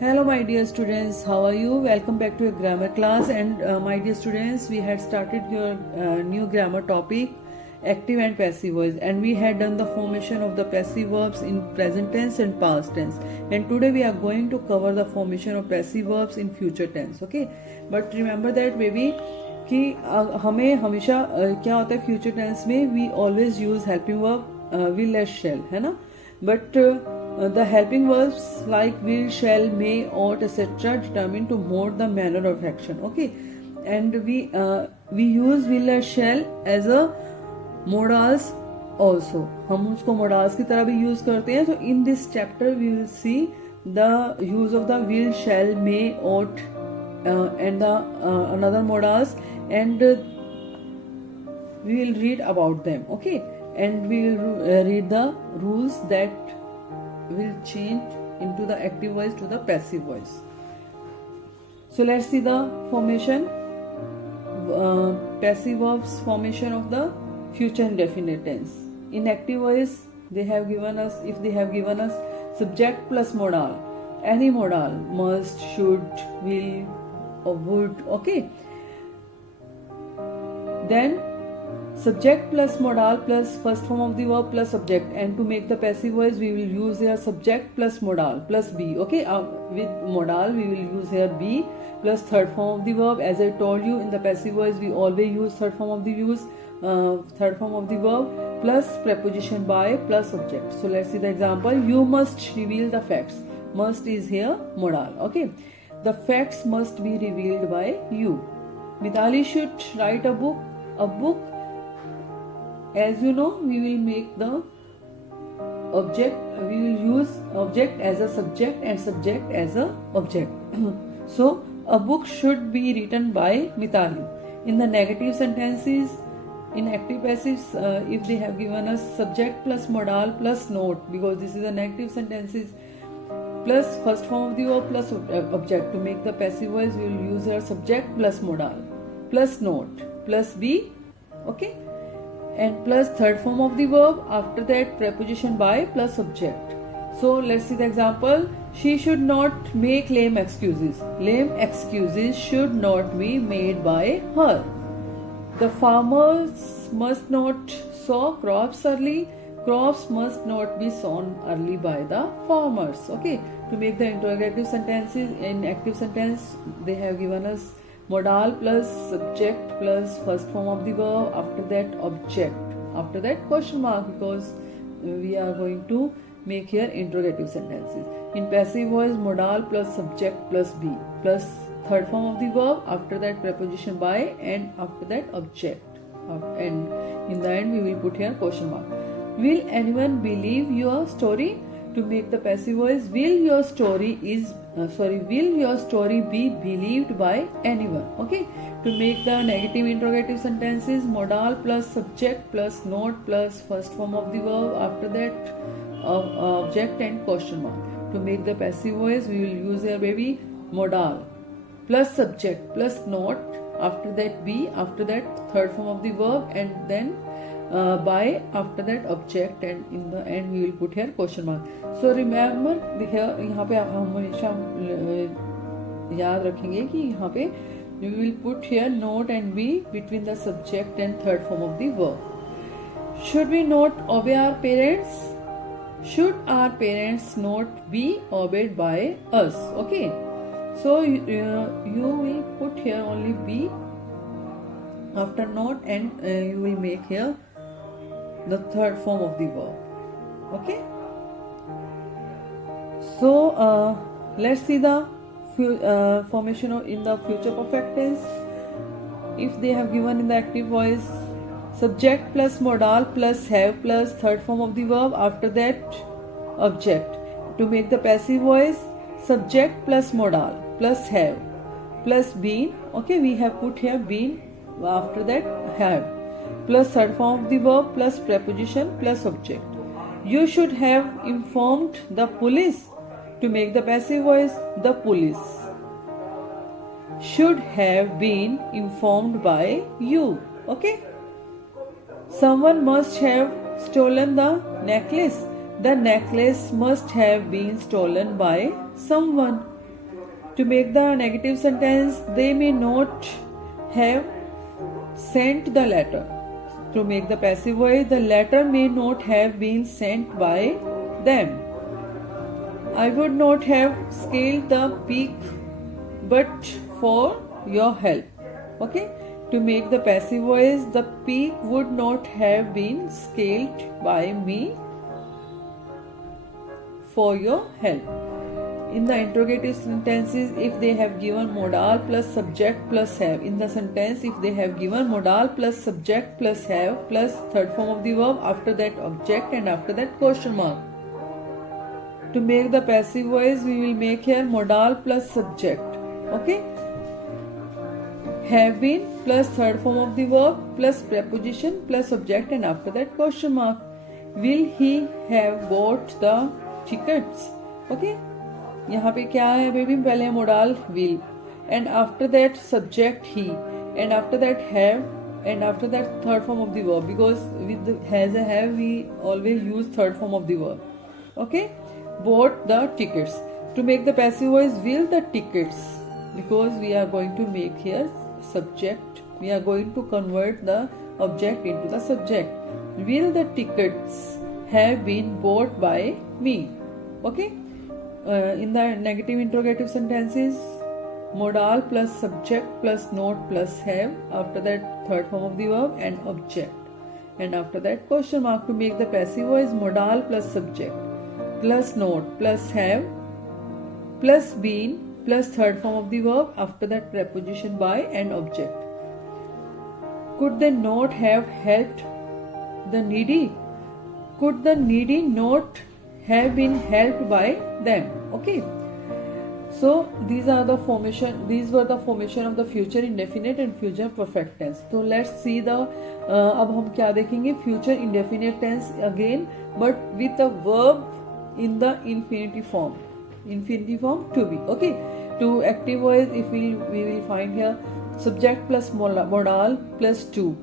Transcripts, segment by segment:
Hello my dear students, how are you? Welcome back to your grammar class. And my dear students, we had started your new grammar topic, active and passive voice, and we had done the formation of the passive verbs in present tense and past tense, and today we are going to cover the formation of passive verbs in future tense. Okay, but remember that baby कि हमें हमेशा क्या होता है future tense में we always use helping verb will एस shall, है ना, but the helping verbs like will, shall, may, ought, etc. determine to mold the manner of action. Okay, and we use will or shall as a modals also. हम उसको modals की तरह भी use करते हैं. So in this chapter we will see the use of the will, shall, may, ought, and the another modals, and we will read about them. Okay, and we will read the rules that will change into the active voice to the passive voice. So let's see the formation, passive verbs formation of the future indefinite tense. In active voice, they have given us, if they have given us subject plus modal, any modal, must, should, will, or would. Okay, then subject plus modal plus first form of the verb plus subject, and to make the passive voice we will use here subject plus modal plus be. Okay, with modal we will use here be plus third form of the verb. As I told you, in the passive voice we always use third form of the verb plus preposition by plus subject. So let's see the example. You must reveal the facts. Must is here modal. Okay, the facts must be revealed by you. Mitali should write a book. As you know, we will make the object, we will use object as a subject and subject as a object. So a book should be written by Mitali. In the negative sentences, in active passives, if they have given us subject plus modal plus note, because this is a negative sentences, plus first form of the verb plus object. To make the passive voice we will use our subject plus modal plus note plus be. Okay, and plus third form of the verb, after that preposition by plus subject. So let's see the example. She should not make lame excuses. Lame excuses should not be made by her. The farmers must not sow crops early. Crops must not be sown early by the farmers. Okay, to make the interrogative sentences, in active sentence they have given us modal plus subject plus first form of the verb, after that object, after that question mark, because we are going to make here interrogative sentences. In passive voice, modal plus subject plus be plus third form of the verb, after that preposition by, and after that object, and in the end we will put here question mark. Will anyone believe your story? To make the passive voice, will your story be believed by anyone? Okay, to make the negative interrogative sentences, modal plus subject plus note plus first form of the verb, after that object and question mark. To make the passive voice we will use here baby modal plus subject plus note, after that be, after that third form of the verb, and then by, after that object, and in the end we will put here question mark. So remember here, यहाँ पे हम हमेशा याद रखेंगे कि यहाँ पे we will put here note and be between the subject and third form of the verb. Should we not obey our parents? Should our parents not be obeyed by us? Okay, so you will put here only be after note, and you will make here the third form of the verb. Okay, so let's see the formation in the future perfect tense. If they have given in the active voice subject plus modal plus have plus third form of the verb, after that object. To make the passive voice, subject plus modal plus have plus been. Okay, we have put here been, after that have plus third form of the verb plus preposition plus object. You should have informed the police. To make the passive voice, the police should have been informed by you. Okay, someone must have stolen the necklace. The necklace must have been stolen by someone. To make the negative sentence, they may not have sent the letter. To make the passive voice, the letter may not have been sent by them. I would not have scaled the peak but for your help. Okay? To make the passive voice, the peak would not have been scaled by me for your help. In the interrogative sentences, if they have given modal plus subject plus have. In the sentence, if they have given modal plus subject plus have plus third form of the verb, after that object and after that question mark. To make the passive voice, we will make here modal plus subject. Okay? Have been plus third form of the verb plus preposition plus object and after that question mark. Will he have bought the tickets? Okay? यहाँ पे क्या है baby, पहले modal will and after that subject he and after that have and after that third form of the verb, because with the has a have we always use third form of the verb. Okay? Bought the tickets. To make the passive voice, will the tickets, because we are going to make here subject, we are going to convert the object into the subject. Will the tickets have been bought by me? Okay? In the negative interrogative sentences, modal plus subject plus not plus have, after that third form of the verb and object, and after that question mark. To make the passive voice, modal plus subject plus not plus have plus been plus third form of the verb, after that preposition by and object. Could they not have helped the needy? Could the needy not have been helped by them? Okay, so these were the formation of the future indefinite and future perfect tense. So let's see the अब हम क्या देखेंगे, future indefinite tense again, but with a verb in the infinitive form to be. Okay, to active voice, if we will find here subject plus modal plus to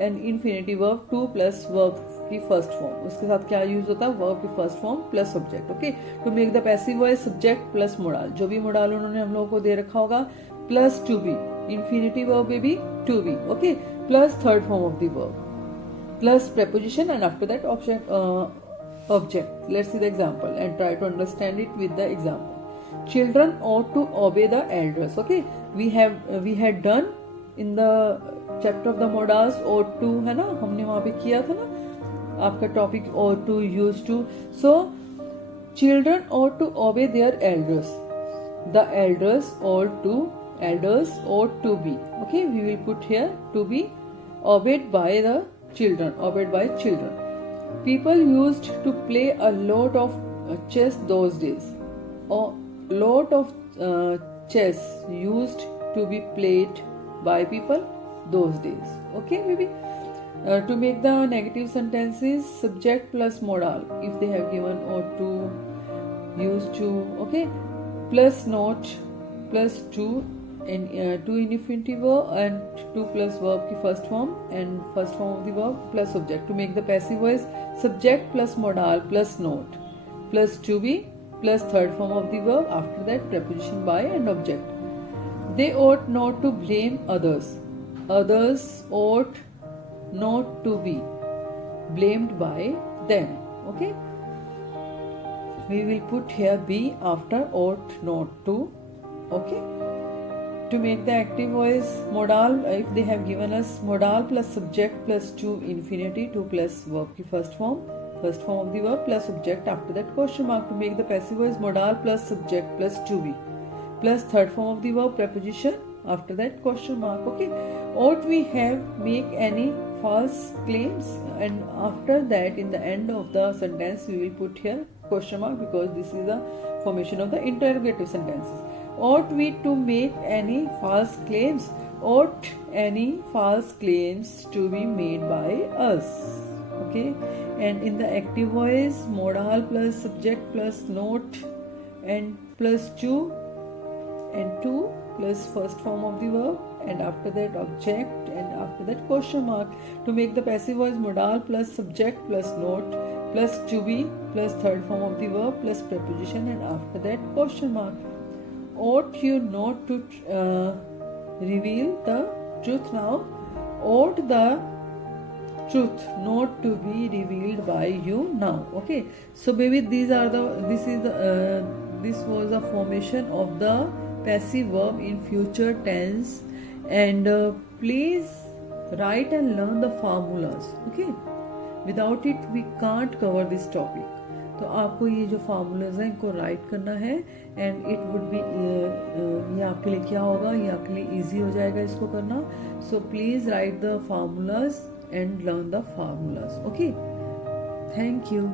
and infinitive verb to plus verb की first form, उसके साथ क्या use होता है, verb की first form plus object. Okay, to make the passive voice, subject plus modal, जो भी modal उन्होंने हम लोगों को दे रखा होगा, plus to be, infinitive verb में भी to be. Okay, plus third form of the verb plus preposition and after that object. Let's see the example and try to understand it with the example. Children ought to obey the elders. Okay, we had done in the chapter of the modals ought to, है ना, हमने वहाँ पे किया था ना आपका topic ought to, used to. So children ought to obey their elders. The elders ought to be. Okay, we will put here to be obeyed by the children. People used to play a lot of chess those days. A lot of chess used to be played by people those days. Okay, maybe. To make the negative sentences, subject plus modal, if they have given ought to, used to, okay, plus not plus to and to in infinitive verb and to plus verb की first form and first form of the verb plus object. To make the passive voice, subject plus modal plus not plus to be plus third form of the verb, after that preposition by and object. They ought not to blame others. Others ought not to be blamed by them. Okay, we will put here be after ought not to. Okay, to make the active voice, modal, if they have given us modal plus subject plus to infinity, to plus verb की first form of the verb plus object, after that question mark. To make the passive voice, modal plus subject plus to be plus third form of the verb preposition, after that question mark. Okay, ought we have make any false claims, and after that in the end of the sentence we will put here question mark, because this is the formation of the interrogative sentences. Ought we to make any false claims? Ought any false claims to be made by us? Okay, and in the active voice, modal plus subject plus not and plus to and to plus first form of the verb and after that object and after that question mark. To make the passive voice, modal plus subject plus not plus to be plus third form of the verb plus preposition and after that question mark. ought you not to reveal the truth now, ought the truth not to be revealed by you now. Okay, so baby, this was the formation of the passive verb in future tense, and please write and learn the formulas. Okay, without it we can't cover this topic. तो आपको ये जो formulas हैं इनको right करना है, and it would be, ये आपके लिए क्या होगा, ये आपके लिए इजी हो जाएगा इसको करना. So please right the formulas and learn the formulas. Okay, thank you.